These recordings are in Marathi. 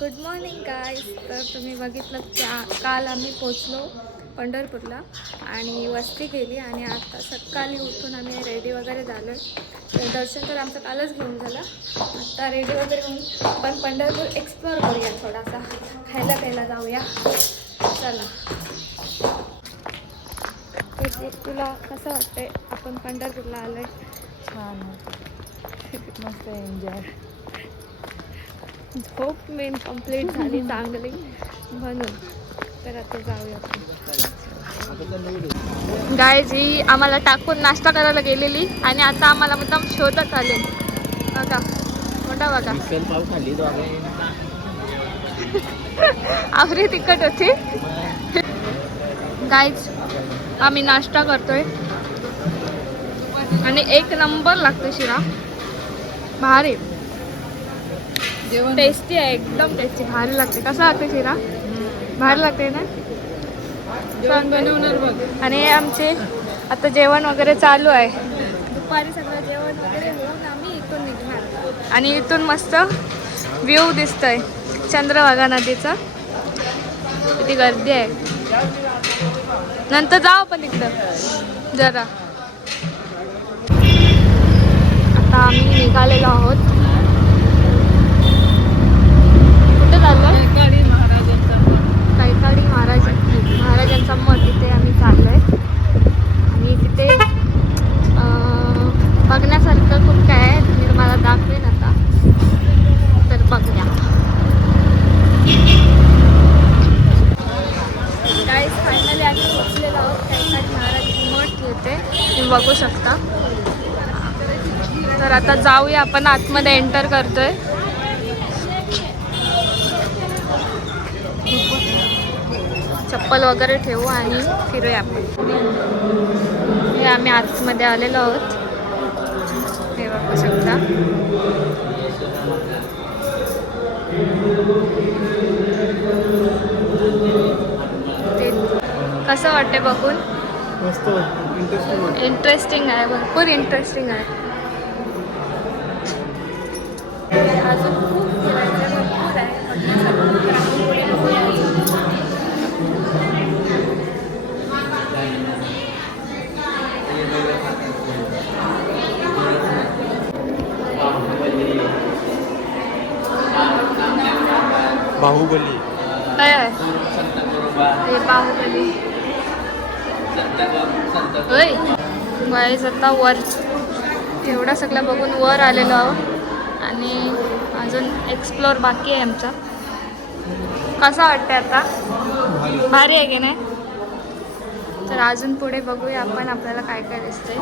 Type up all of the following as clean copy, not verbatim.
Good morning guys. तर तुम्ही बघितलं काल आम्ही पोचलो पंढरपूरला आणि वस्ती केली आणि आता सकाळी उठून आम्ही रेडी वगैरे झालो आहे. दर्शन तर आमचं कालच घेऊन झालं. आता रेडी वगैरे होऊन आपण पंढरपूर एक्सप्लोअर करूया, थोडासा खायला प्यायला जाऊया. चला. तुला कसं वाटतंय आपण पंढरपूरला आलो आहे? छान, मस्त एन्जॉय. झोप मेन कंप्लीट झाली चांगली म्हणून. तर आता जाऊया. गाईज ही आम्हाला टाकून नाश्ता करायला गेलेली आणि आता आम्हाला मुद्दाम शोधत आले. बघा मोठा बघा, आवरी तिखट होती. गाईज आम्ही नाश्ता करतोय आणि एक नंबर लागतो शिरा. भारी टेस्टी आहे, एकदम टेस्टी, भारी लागते. कसं लागते शिरा? भारी लागते ना. बनवणार बघ. आणि आमचे आता जेवण वगैरे चालू आहे. दुपारी सगळं जेवण वगैरे होऊन आम्ही इथून निघणार आणि इथून मस्त व्ह्यू दिसतोय चंद्रभागा नदीचा. किती गर्दी आहे. नंतर जाऊ आपण तिकडं जरा. आता आम्ही निघालेलो आहोत. कैकाडी महाराजांचा मठ, तिथे आम्ही चाललोय आणि तिथे बघण्यासारखं खूप काय आहे. मी तुम्हाला दाखवेन आता, तर बघूया. गाईज फायनली आम्ही पोचलेलो आहोत कैकाडी महाराज मठ. येते तुम्ही बघू शकता. तर आता जाऊया आपण, आतमध्ये एंटर करतोय. चप्पल वगैरे ठेवू आणि फिरूया आपण. हे आम्ही आतमध्ये आलेलो आहोत, हे बघू शकता. ते कसं वाटते बघून? इंटरेस्टिंग आहे, भरपूर इंटरेस्टिंग आहे. अजून खूप फिरायचं भरपूर आहे. बाहुबली काय आहे हे? बाहुबली होय. गाईज आता वर एवढा सगळं बघून वर आलेलो आहोत आणि अजून एक्सप्लोअर बाकी आहे आमचा. कसं वाटतंय आता? भारी आहे की नाही? तर अजून पुढे बघूया आपण, आपल्याला काय काय दिसतंय.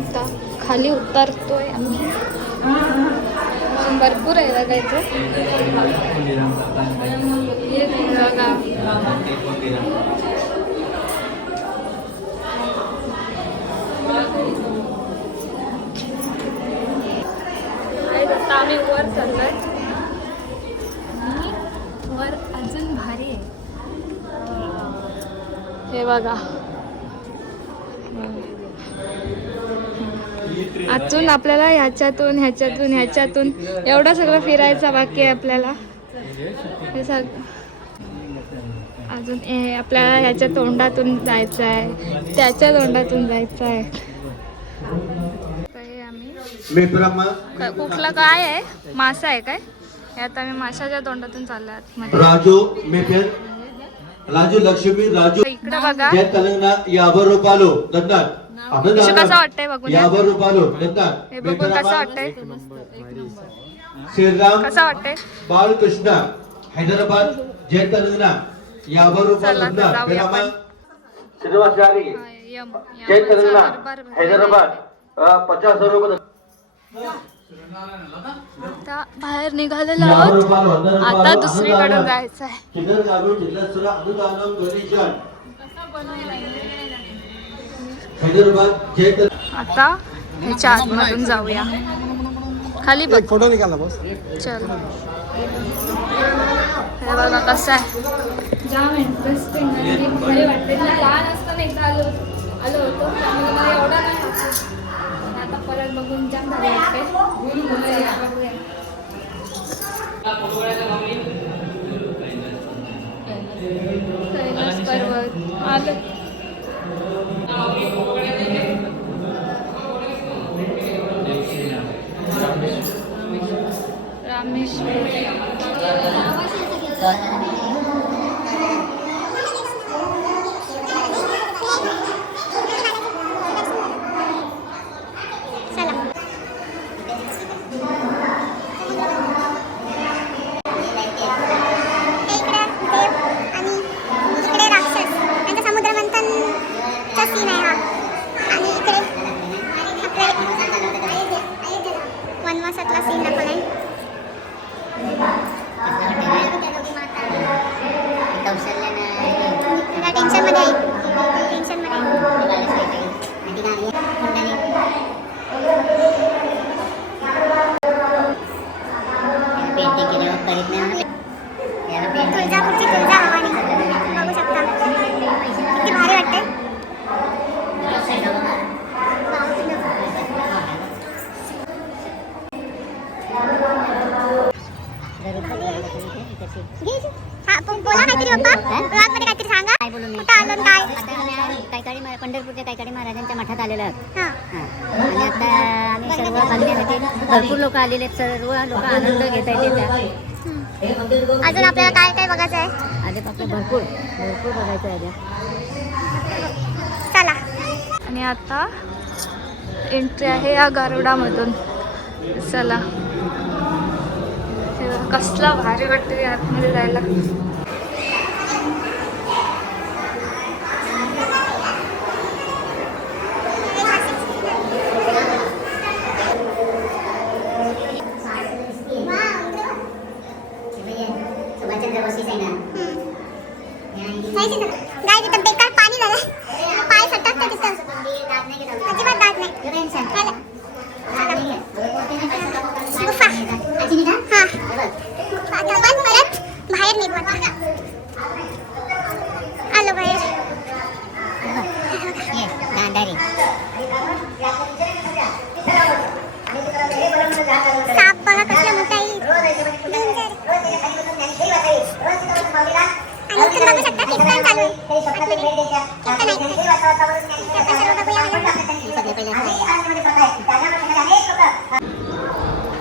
आता खाली उतरतोय आम्ही. भरपूर आहे बघायचं. बघा आता आम्ही वर चाललोय. वर अजून भारी आहे. हे बघा, अजून आपल्याला ह्याच्यातून एवढं सगळं फिरायचं बाकी आहे आपल्याला. हे अजून आपल्याला ह्याच्या तोंडातून जायचं आहे, त्याच्या तोंडातून जायचं आहे. कुठलं काय आहे? मासा आहे काय? हे आता मी माशाच्या तोंडातून चाललोय आतमध्ये. राजू लक्ष्मी राजू इकडे बघा. कसं वाटतंय बघून? हे बघून कसं वाटतंय? श्रीराम कसं वाटतंय? बालकृष्ण हैदराबाद जय तेलंगणा जय तेलंगणा हैदराबाद 50,000 रुपये. आता बाहेर निघालेलो आहोत. आता दुसरीकडे जायचं आहे. आता ह्याच्या आतमधून जाऊया. खाली बघ. फोटो निकालना बस. चल. हे बघा कसं आहे. जाम इंटरेस्टिंग आणि भारी वाटते. लहान असताना एकदा आलो होतो, त्यामुळे मला एवढा नाही वाटत. आता परत परिवारात बघून जाम भारी वाटते. बघूया. कैलास पर्वत आलं. वनवासातला सीन दाखवलाय. टेन्शन मध्ये तुळजापूरची तुळजा भवानी बघू शकता. किती भारी वाटते. बोला काहीतरी पप्पा. ब्लॉगमध्ये काहीतरी सांगा. काय बोलू मी? कुठं आलं काय? आता आम्ही कैकाडी पंढरपूरच्या कैकाडी महाराजांच्या मठात आलेलो आहोत. हां. आणि आता आम्ही सर्व बघण्यासाठी भरपूर लोक आलेले आहेत. सर्व लोक आनंद घेत आहेत त्याचा. अजून आपल्याला काय काय बघायचं आहे? आले फक्त भरपूर भरपूर बघायचं आहे. चला. आणि आता एंट्री आहे या गारुडामधून. चला. हे बघा, कसला भारी वाटते आतमध्ये जायला. गाय तिथं बेकार पाणी झालं. पाय सटकतं तिथं. अजिबात दात नाही. गुफा. हां. आता आपण परत बाहेर निघू. आलो बाहेर. साप बघा कसला मोठा आहे. आणि इथून बघू शकता कीर्तन चालू आहे. कीर्तन ऐकतोय. आपण सर्व बघूया.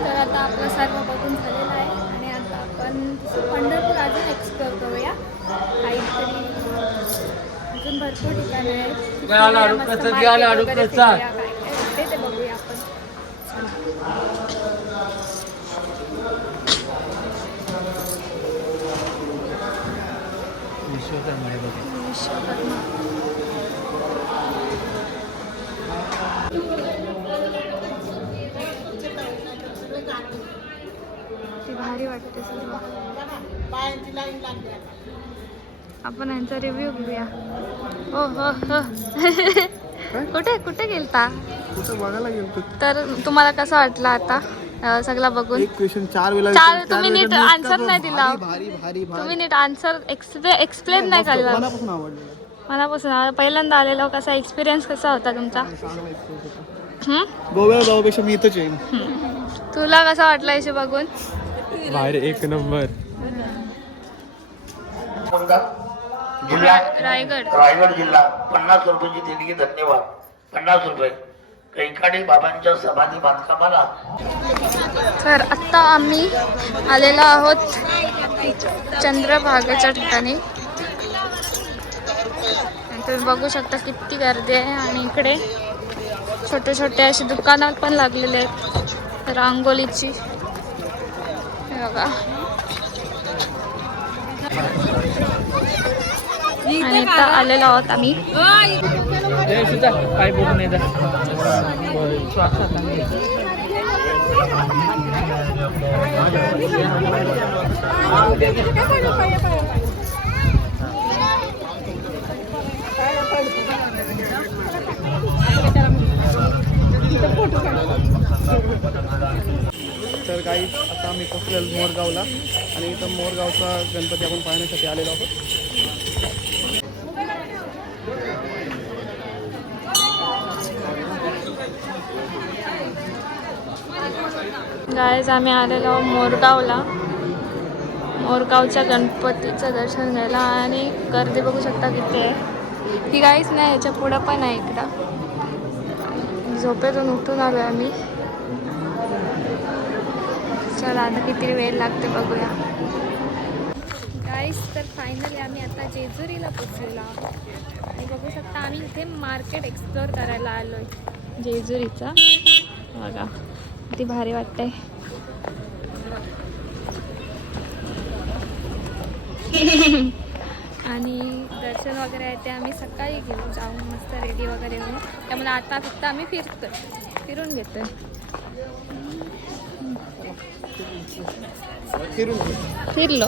तर आता आपलं सर्व बघून झालेलं आहे आणि आता आपण पंढरपूर अजून एक्सप्लोर करूया. काहीतरी अजून भरपूर ठिकाणं आहेत. ते बघूया आपण. विश्वकर्मा. ती भारी वाटते सर्व. आपण यांचा रिव्ह्यू घेऊया. हो हो हो. कुठे कुठे गेलता? बघायला गेलो. तर तुम्हाला कसं वाटलं आता सगळं बघून? एक क्वेश्चन चार वेळा तुम्ही नीट आन्सर नाही दिला. भारी भारी तुम्ही नीट आन्सर एक्सप्लेन नाही केला. मनापासून आवडलं. मनापासून पहिल्यांदा आलेलो. कसा एक्सपिरियन्स कसा होता तुमचा? गोव्याला जाऊपेक्षा मी इथंच येईन. तुला कसा वाटला इथे बघून? बाहेर एक नंबर. रायगड जिल्हा 50 रुपयाची देणगी. धन्यवाद. 50 रुपये कैकाडी बाबांच्या समाधी बांधकामाला. तर आत्ता आम्ही आलेलो आहोत चंद्रभागेच्या ठिकाणी. तुम्ही बघू शकता किती गर्दी आहे. आणि इकडे छोटे छोटे अशी दुकानं पण लागलेले आहेत रांगोळीची. हे बघा. आणि इथं आलेलो आहोत आम्ही. काय बोलू नाही. तर काही आता आम्ही पोहोचलेलो मोरगावला. आणि इथं मोरगावचा गणपती आपण पाहण्यासाठी आलेलो आहोत. गायज आम्ही आलेलो मोरगावला. मोरगावच्या गणपतीचं दर्शन घ्यायला आणि गर्दी बघू शकता किती आहे. ही गाईच नाही, याच्या पुढं पण आहे इकडं. झोपेतून उठून आलो आम्ही. चला आता किती वेळ लागते बघूया. गाईस तर फायनली आम्ही आता जेजुरीला पोचलेलो आहोत आणि बघू शकता आम्ही इथे मार्केट एक्सप्लोअर करायला आलो आहे जेजुरीचा. बघा किती भारी वाटतंय. आणि दर्शन वगैरे आहे ते आम्ही सकाळी घेऊ जाऊन मस्त रेडी वगैरे होऊन. त्यामुळे आता फक्त आम्ही फिरून घेतोय. फिरलो.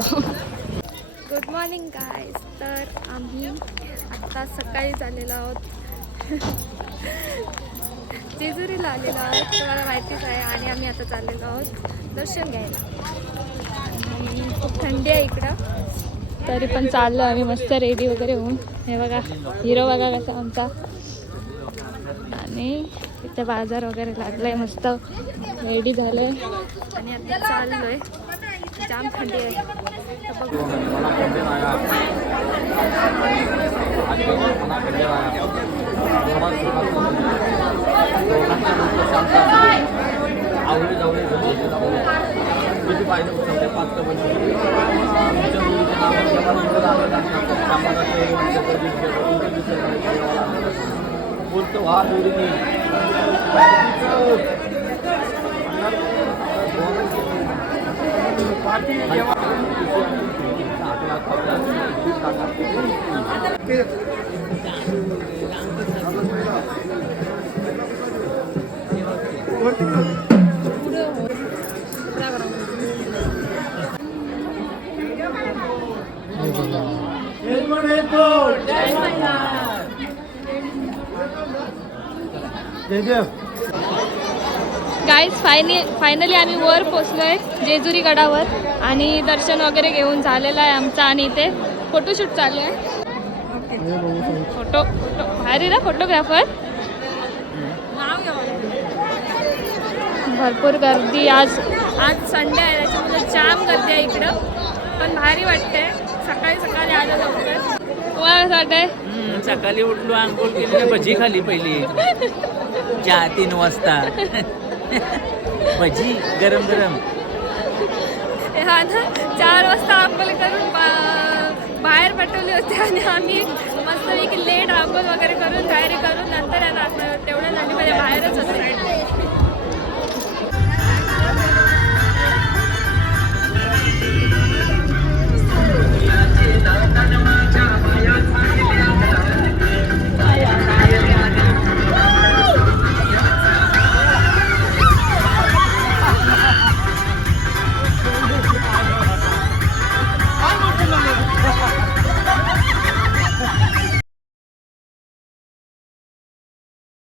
Good morning guys. तर आम्ही आत्ता सकाळी आलेलो आहोत जेजुरीला आलेलो आहोत, तुम्हाला माहितीच आहे. आणि आम्ही आता चाललेलो आहोत दर्शन घ्यायला. आणि खूप थंडी आहे इकडं, तरी पण चाललो आम्ही मस्त रेडी वगैरे होऊन. हे बघा हिरो बघा कसा आमचा. आणि इथे बाजार वगैरे लागलाय, मस्त रेडी झालंय आणि आता चाललोय. जाम थंडी आहे तर बघू. गाईज फायनली आम्ही वर पोचलोय जेजुरी गडावर आणि दर्शन वगैरे घेऊन झालेलं आहे आमचं. आणि इथे फोटोशूट चालू आहे. फोटो भारी ना फोटोग्राफर. भरपूर गर्दी आज संडे आहे त्याच्यामुळे जाम गर्दी आहे इकडं, पण भारी वाटते. सकाळी आलो लवकर. तुम्हाला कसं वाटतंय? सकाळी उठलो, आंघोळ केली, भजी खाली पहिली 3 वाजता. भजी गरम गरम. हा ना, 4 वाजता आंघोळ करून बाहेर पाठवले होते आणि आम्ही मस्तपैकी लेट